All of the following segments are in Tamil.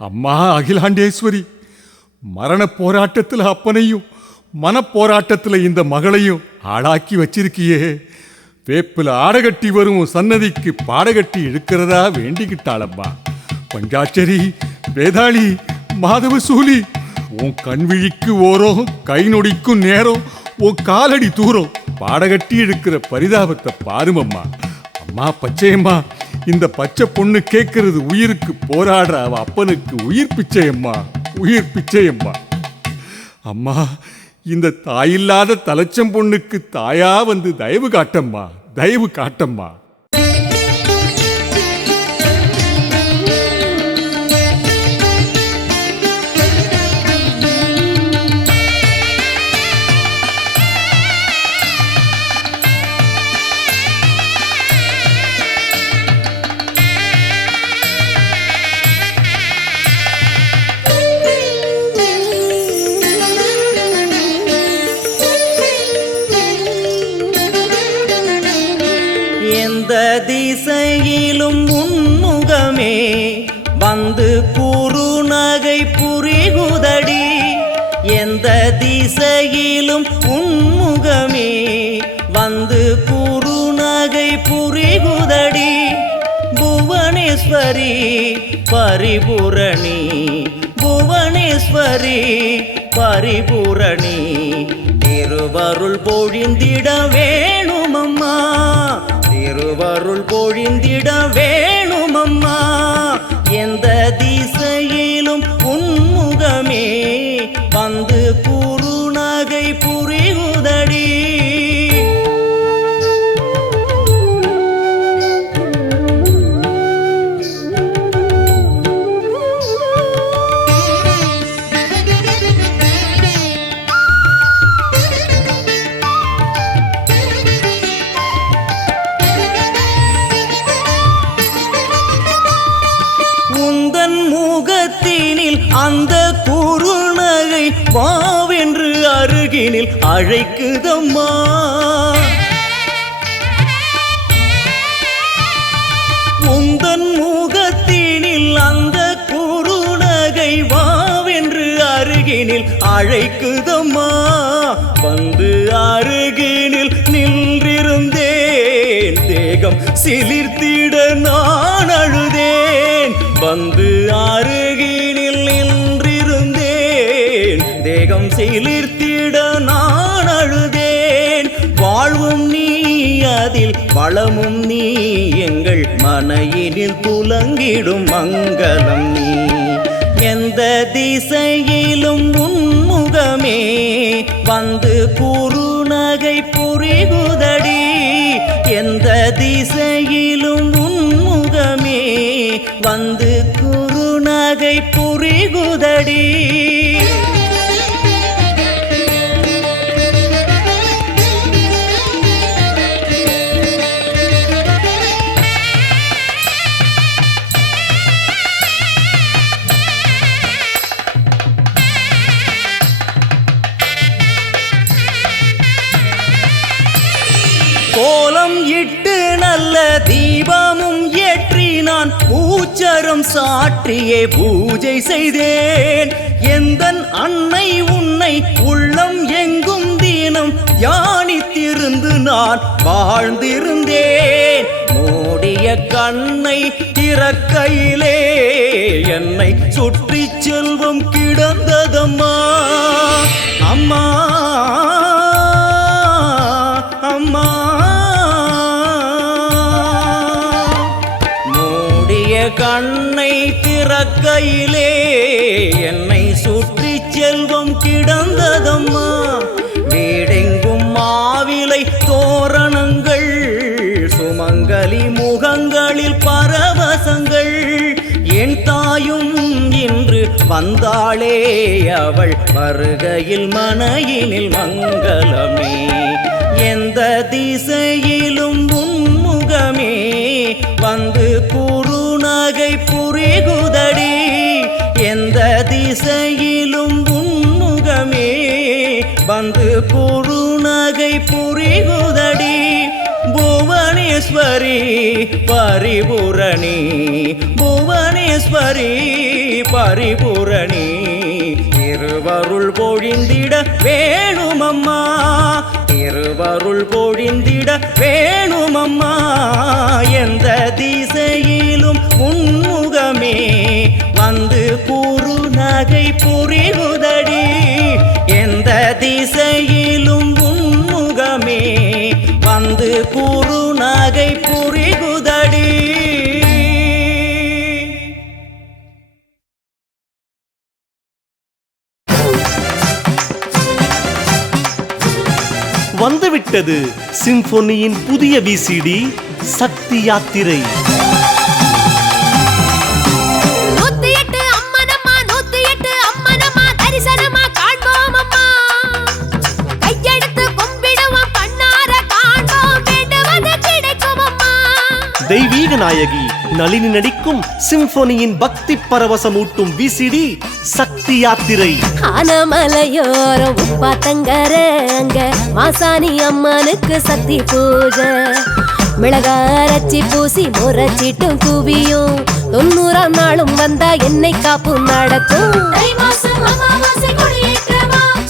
அம்மா அகிலாண்டேஸ்வரி, மரண போராட்டத்தில் அப்பனையும் மனப்போராட்டத்தில் இந்த மகளையும் ஆளாக்கி வச்சிருக்கியே. வேப்பில் ஆடகட்டி வரும் சன்னதிக்கு பாடகட்டி இழுக்கிறதா வேண்டிக்கிட்டாளம்மா. பஞ்சாட்சரி, வேதாளி, மாதவசூலி, உன் கண்விழிக்கு ஓரம், கை நொடிக்கும் நேரம், உன் காலடி தூரம் பாடகட்டி இழுக்கிற பரிதாபத்தை பாருமம்மா. அம்மா பச்சையம்மா, இந்த பச்சை பொண்ணு கேட்கறது உயிருக்கு போராடுற அவ அப்பனுக்கு உயிர் பிச்சையம்மா, உயிர் பிச்சையம்மா. அம்மா, இந்த தாயில்லாத தலைச்சம் பொண்ணுக்கு தாயா வந்து தயவு காட்டம்மா, தயவு காட்டம்மா. எந்த திசையிலும் உன்முகமே வந்து குறுநகை புரிகுதடி. எந்த திசையிலும் உன்முகமே வந்து குறுநகை புரிகுதடி. புவனேஸ்வரி பரிபூரணி, புவனேஸ்வரி பரிபூரணி, திருவருள் பொழிந்திட வேணுமம்மா, திருவருள் பொழிந்திட வேணுமம்மா. எந்த திசையிலும் உன்முகமே வந்து குறுநகை புரிகுதடி. உந்தன் முகத்தினில் அந்த குறுநகை வாவென்று அருகினில் அழைக்குதம்மா. உந்தன் முகத்தினில் அந்த குறுநகை வாவென்று அருகினில் அழைக்குதம்மா. வந்து அருகினில் நின்றிருந்தேன், தேகம் சிலிர்த்திட நான் அழுதேன். வந்து அருகினில் நின்றிருந்தேன், தேகம் சிலிர்த்திட நான் அழுதேன். வாழ்வும் நீ அதில் வளமும் நீ, எங்கள் மனையினில் துலங்கிடும் மங்களம் நீ. எந்த திசையிலும் உன்முகமே வந்து குறுநகை புரிகுதடி. எந்த திசையிலும் உன்முகமே வந்து குறுநகை புரிகுதடி. கோலம் இட்டு நல்ல தீபமும் ஏற்றி நான் பூச்சரம் சாற்றியே பூஜை செய்தேன். எந்தன் அன்னை உன்னை உள்ளம் எங்கும் தினம் தியானித்திருந்து நான் வாழ்ந்திருந்தேன். மூடிய கண்ணை திறக்கையிலே என்னை சுற்றி செல்வம் கிடந்ததம்மா. அம்மா அம்மா, மூடிய கண்ணை திறக்கையிலே என்னை சுற்றி செல்வம் கிடந்ததம்மா. வீடெங்கும் மாவிலை தோரணங்கள், சுமங்கலி முகங்களில் பரவசங்கள். என் தாயும் இன்று வந்தாளே, அவள் வருகையில் மனையினில் மங்களமே. எந்த திசையிலும் உன்முகமே வந்து குறுநகை புரிகுதடி. எந்த திசையிலும் உன்முகமே வந்து குறுநகை புரிகுதடி. புவனே புவனேஸ்வரி பரிபூரணி புவனேஸ்வரி பரிபூரணி திருவருள் பொழிந்திட வேணுமம்மா திருவருள் பொழிந்திட வேணுமம்மா எந்த திசையிலும் உன்முகமே வந்து குரு நகை புரிகுதடி எந்த திசையிலும் உன்முகமே வந்து குரு நகை புரிகுதடி வந்துவிட்டது சிம்பொனியின் புதிய விசிடி சக்தி யாத்திரை. தெய்வீக நாயகி நளினி நடிக்கும் சிம்பொனியின் பக்தி பரவசமூட்டும் விசிடி சக்தி யாத்திரை. ஆனமலையோரம் உப்பாத்தங்கர அங்க மாசாணி அம்மனுக்கு சக்தி பூஜை மிளகாரச்சி பூசி முறைச்சிட்டும் குவியும் 90ஆம் நாளும் வந்தா என்னை காப்பு நடக்கும்.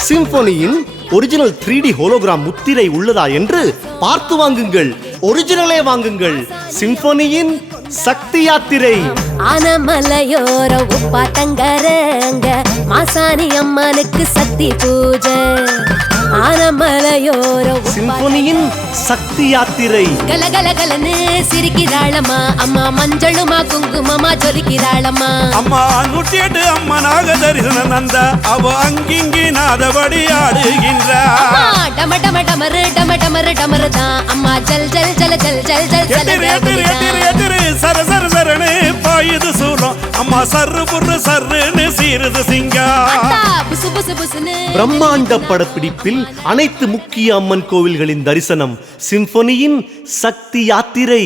சிம்பொனியின் ஒரிஜினல் 3D ஹோலோகிராம் முத்திரை உள்ளதா என்று பார்த்து வாங்குங்கள். ஒரிஜினலே வாங்குங்கள். சிம்பொனியின் சக்தி யாத்திரை. ஆனமலையோர உப்பாத்தங்கர அங்க மாசாணி அம்மனுக்கு சக்தி பூஜை ஆனமலையோர சிம்பொனியின் சக்தி யாத்திரை. கலகலகலன்னு சிரிக்கிறாளம்மா அம்மா மஞ்சளுமா குங்குமமா ஜொலிக்கிறாளம்மா அம்மா 108 அம்மனாக தரிசனம் நந்த அவ அங்கிங்கி நாதபடி ஆடுகின்றார். டம டம டமரு டம டமரு டமரு தான் அம்மா ஜல் ஜல் ஜல ஜல் ஜல் ஜல் எதிரு சர சர சரணு பாயுது சூலம் அம்மா சர்ரு புர்ரு சர்ருன்னு சீருது சிங்கம். புசு புசு புசுன்னு பிரம்மாண்ட படப்பிடிப்பில் அனைத்து முக்கிய அம்மன் கோவில்களின் தரிசனம். சிம்பொனியின் சக்தி யாத்திரை.